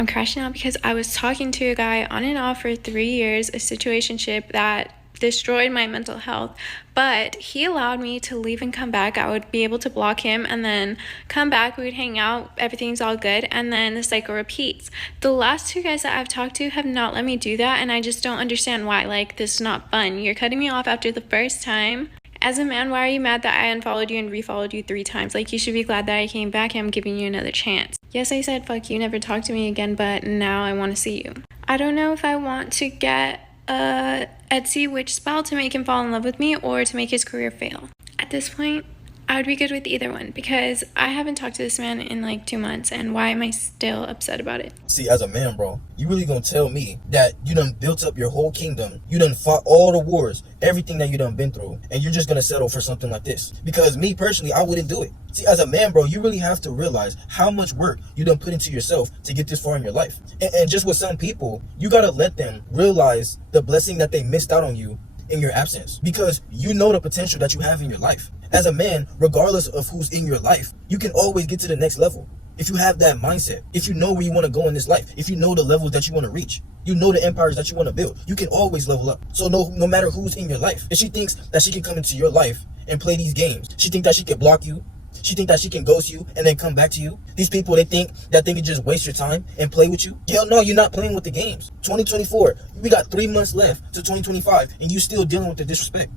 I'm crashing out because I was talking to a guy on and off for 3 years, a situationship that destroyed my mental health, but he allowed me to leave and come back. I would be able to block him and then come back, we would hang out, everything's all good, and then the cycle repeats. The last two guys that I've talked to have not let me do that, and I just don't understand why. Like, this is not fun. You're cutting me off after the first time. As a man, why are you mad that I unfollowed you and refollowed you 3 times? Like, you should be glad that I came back and I'm giving you another chance. Yes, I said fuck you, never talk to me again, but now I want to see you. I don't know if I want to get a Etsy witch spell to make him fall in love with me or to make his career fail. At this point, I would be good with either one because I haven't talked to this man in like 2 months, and why am I still upset about it? See, as a man, bro, you really gonna tell me that you done built up your whole kingdom, you done fought all the wars, everything that you done been through, and you're just gonna settle for something like this? Because me personally, I wouldn't do it. See, as a man, bro, you really have to realize how much work you done put into yourself to get this far in your life. And just with some people, you gotta let them realize the blessing that they missed out on you in your absence, because you know the potential that you have in your life. As a man, regardless of who's in your life, you can always get to the next level. If you have that mindset, if you know where you want to go in this life, if you know the levels that you want to reach, you know the empires that you want to build, you can always level up. So no matter who's in your life, if she thinks that she can come into your life and play these games, she thinks that she can block you, she thinks that she can ghost you and then come back to you. These people, they think that they can just waste your time and play with you. Hell no, you're not playing with the games. 2024, we got 3 months left to 2025, and you still dealing with the disrespect.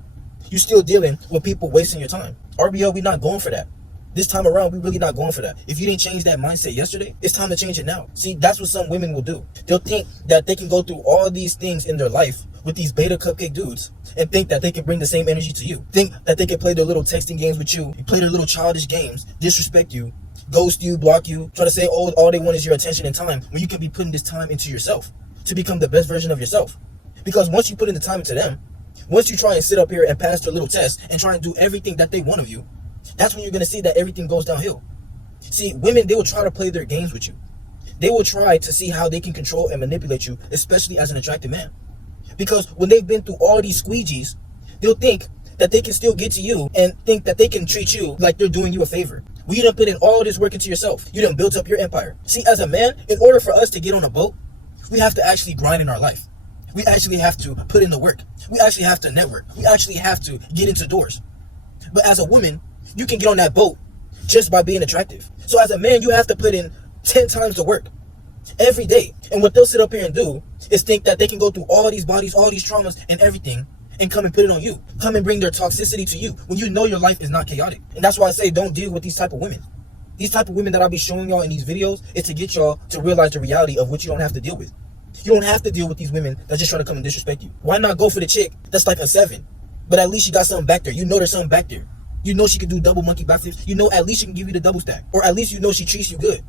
You still dealing with people wasting your time. RBO, we not going for that. This time around, we really not going for that. If you didn't change that mindset yesterday, it's time to change it now. See, that's what some women will do. They'll think that they can go through all these things in their life with these beta cupcake dudes and think that they can bring the same energy to you. Think that they can play their little texting games with you, play their little childish games, disrespect you, ghost you, block you, try to say, oh, all they want is your attention and time, when you can be putting this time into yourself to become the best version of yourself. Because once you put in the time into them, once you try and sit up here and pass their little test and try and do everything that they want of you, that's when you're going to see that everything goes downhill. See, women, they will try to play their games with you. They will try to see how they can control and manipulate you, especially as an attractive man. Because when they've been through all these squeegees, they'll think that they can still get to you and think that they can treat you like they're doing you a favor. Well, you done put in all this work into yourself. You done built up your empire. See, as a man, in order for us to get on a boat, we have to actually grind in our life. We actually have to put in the work. We actually have to network. We actually have to get into doors. But as a woman, you can get on that boat just by being attractive. So as a man, you have to put in 10 times the work every day. And what they'll sit up here and do is think that they can go through all these bodies, all these traumas and everything and come and put it on you. Come and bring their toxicity to you when you know your life is not chaotic. And that's why I say don't deal with these type of women. These type of women that I'll be showing y'all in these videos is to get y'all to realize the reality of what you don't have to deal with. You don't have to deal with these women that just try to come and disrespect you. Why not go for the chick that's like a 7, but at least she got something back there? You know there's something back there. You know she can do double monkey backflips. You know at least she can give you the double stack. Or at least you know she treats you good.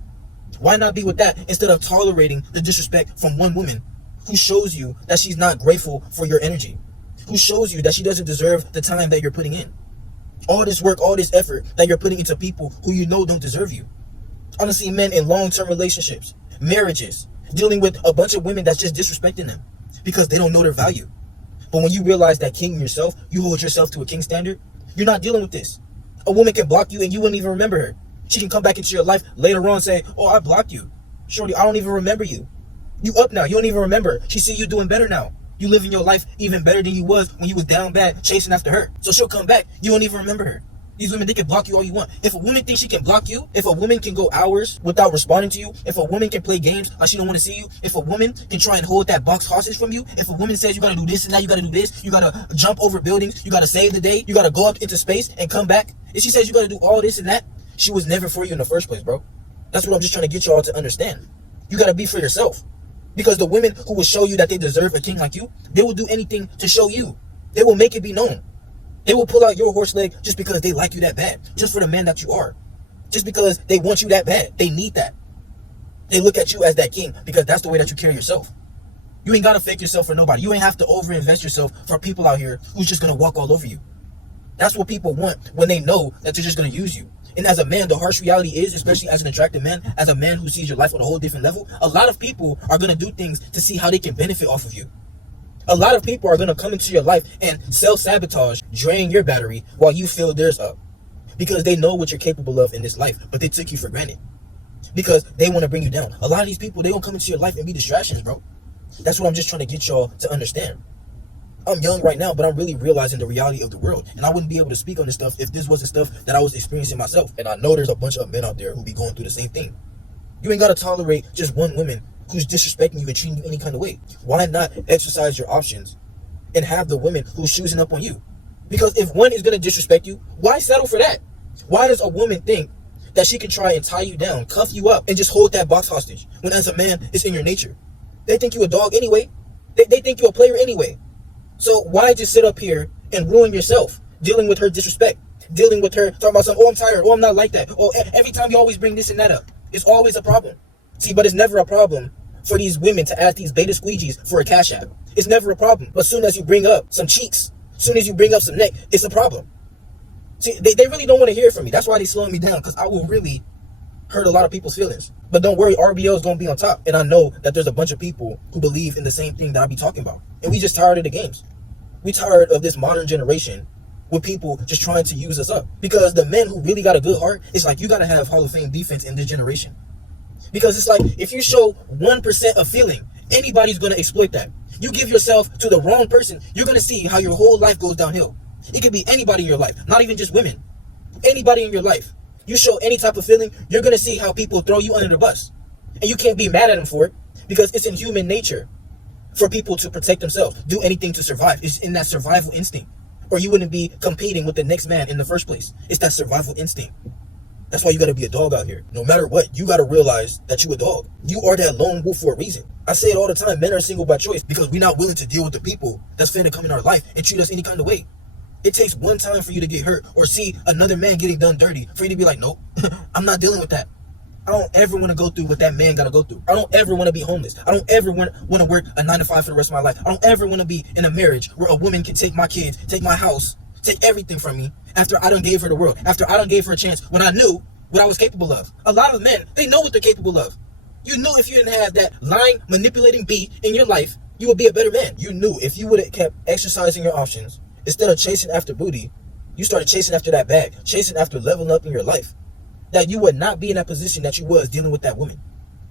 Why not be with that instead of tolerating the disrespect from one woman who shows you that she's not grateful for your energy, who shows you that she doesn't deserve the time that you're putting in, all this work, all this effort that you're putting into people who you know don't deserve you. Honestly, men in long-term relationships, marriages, dealing with a bunch of women that's just disrespecting them because they don't know their value. But when you realize that king yourself, you hold yourself to a king standard, you're not dealing with this. A woman can block you and you wouldn't even remember her. She can come back into your life later on and say, oh, I blocked you. Shorty, I don't even remember you. You up now. You don't even remember. She see you doing better now. You living your life even better than you was when you was down bad chasing after her. So she'll come back. You don't even remember her. These women, they can block you all you want. If a woman thinks she can block you, if a woman can go hours without responding to you, if a woman can play games like she don't want to see you, if a woman can try and hold that box hostage from you, if a woman says you got to do this and that, you got to do this, you got to jump over buildings, you got to save the day, you got to go up into space and come back, if she says you got to do all this and that, she was never for you in the first place, bro. That's what I'm just trying to get y'all to understand. You got to be for yourself. Because the women who will show you that they deserve a king like you, they will do anything to show you. They will make it be known. They will pull out your horse leg just because they like you that bad. Just for the man that you are. Just because they want you that bad. They need that. They look at you as that king because that's the way that you carry yourself. You ain't got to fake yourself for nobody. You ain't have to overinvest yourself for people out here who's just going to walk all over you. That's what people want when they know that they're just going to use you. And as a man, the harsh reality is, especially as an attractive man, as a man who sees your life on a whole different level, a lot of people are going to do things to see how they can benefit off of you. A lot of people are going to come into your life and self-sabotage, drain your battery while you fill theirs up. Because they know what you're capable of in this life, but they took you for granted. because they want to bring you down. A lot of these people, they don't come into your life and be distractions, bro. That's what I'm just trying to get y'all to understand. I'm young right now, but I'm really realizing the reality of the world. And I wouldn't be able to speak on this stuff if this wasn't stuff that I was experiencing myself. And I know there's a bunch of men out there who be going through the same thing. You ain't got to tolerate just one woman who's disrespecting you and treating you any kind of way. Why not exercise your options and have the women who's choosing up on you? Because if one is going to disrespect you, why settle for that? Why does a woman think that she can try and tie you down, cuff you up, and just hold that box hostage when as a man, it's in your nature? They think you a dog anyway. They think you a player anyway. So why just sit up here and ruin yourself dealing with her disrespect, dealing with her talking about something, oh, I'm tired, oh, I'm not like that. Oh, every time you always bring this and that up. It's always a problem. See, but it's never a problem for these women to ask these beta squeegees for a cash app. It's never a problem. But as soon as you bring up some cheeks, as soon as you bring up some neck, it's a problem. See, they really don't want to hear from me. That's why they slowing me down, because I will really hurt a lot of people's feelings. But don't worry, RBO is going to be on top. And I know that there's a bunch of people who believe in the same thing that I be talking about. And we just tired of the games. We tired of this modern generation with people just trying to use us up. Because the men who really got a good heart, it's like you got to have Hall of Fame defense in this generation. Because it's like if you show 1% of feeling, anybody's going to exploit that. You give yourself to the wrong person, you're going to see how your whole life goes downhill. It could be anybody in your life, not even just women. Anybody in your life. You show any type of feeling, you're going to see how people throw you under the bus. And you can't be mad at them for it, because it's in human nature for people to protect themselves, do anything to survive. It's in that survival instinct. Or you wouldn't be competing with the next man in the first place. It's that survival instinct. That's why you got to be a dog out here. No matter what, you got to realize that you a dog. You are that lone wolf for a reason. I say it all the time, men are single by choice because we're not willing to deal with the people that's finna come in our life and treat us any kind of way. It takes one time for you to get hurt or see another man getting done dirty for you to be like, nope, I'm not dealing with that. I don't ever want to go through what that man got to go through. I don't ever want to be homeless. I don't ever want to work a 9 to 5 for the rest of my life. I don't ever want to be in a marriage where a woman can take my kids, take my house, take everything from me after I done gave her the world, after I done gave her a chance when I knew what I was capable of. A lot of men, they know what they're capable of. You knew if you didn't have that lying, manipulating B in your life, you would be a better man. You knew if you would have kept exercising your options, instead of chasing after booty, you started chasing after that bag, chasing after leveling up in your life, that you would not be in that position that you was dealing with that woman.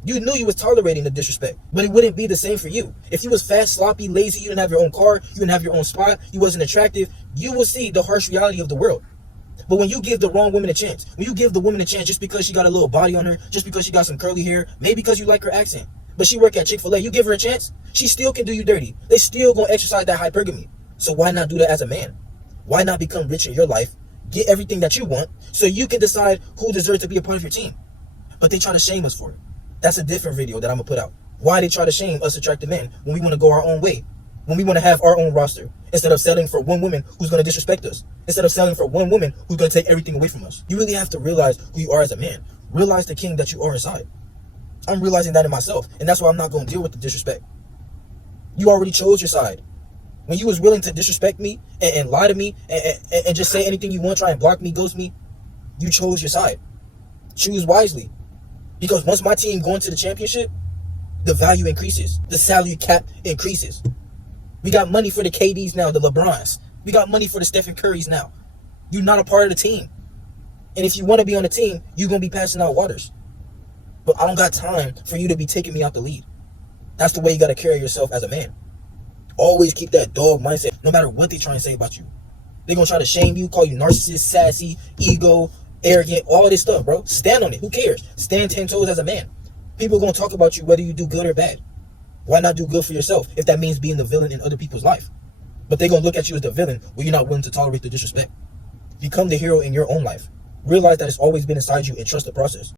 You knew you was tolerating the disrespect, but it wouldn't be the same for you. If you was fast, sloppy, lazy, you didn't have your own car, you didn't have your own spot, you wasn't attractive, you will see the harsh reality of the world. But when you give the wrong woman a chance, when you give the woman a chance just because she got a little body on her, just because she got some curly hair, maybe because you like her accent, but she work at Chick-fil-A, you give her a chance, she still can do you dirty. They still gonna exercise that hypergamy. So why not do that as a man? Why not become rich in your life, get everything that you want, so you can decide who deserves to be a part of your team? But they try to shame us for it. That's a different video that I'm gonna put out. Why they try to shame us attractive men when we want to go our own way, when we want to have our own roster, instead of settling for one woman who's going to disrespect us, instead of settling for one woman who's going to take everything away from us. You really have to realize who you are as a man. Realize the king that you are inside. I'm realizing that in myself, and that's why I'm not going to deal with the disrespect. You already chose your side. When you was willing to disrespect me and lie to me and just say anything you want, try and block me, ghost me, you chose your side. Choose wisely. Because once my team going to the championship, the value increases. The salary cap increases. We got money for the KDs now, the LeBrons. We got money for the Stephen Currys now. You're not a part of the team. And if you want to be on the team, you're going to be passing out waters. But I don't got time for you to be taking me out the lead. That's the way you got to carry yourself as a man. Always keep that dog mindset, no matter what they try and say about you. They're going to try to shame you, call you narcissist, sassy, ego, arrogant, all this stuff, bro. Stand on it. Who cares? Stand 10 toes as a man. People are going to talk about you whether you do good or bad. Why not do good for yourself if that means being the villain in other people's life? But they're going to look at you as the villain when you're not willing to tolerate the disrespect. Become the hero in your own life. Realize that it's always been inside you and trust the process.